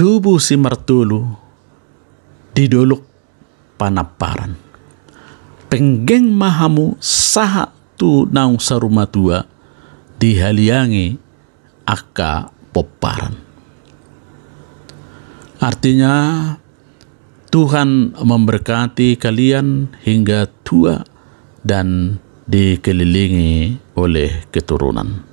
tubuh si martulu didoluk panaparan. Penggeng mahamu saha tu naung saruma tua dihaliangi aka poparan. Artinya Tuhan memberkati kalian hingga tua dan dikelilingi oleh keturunan.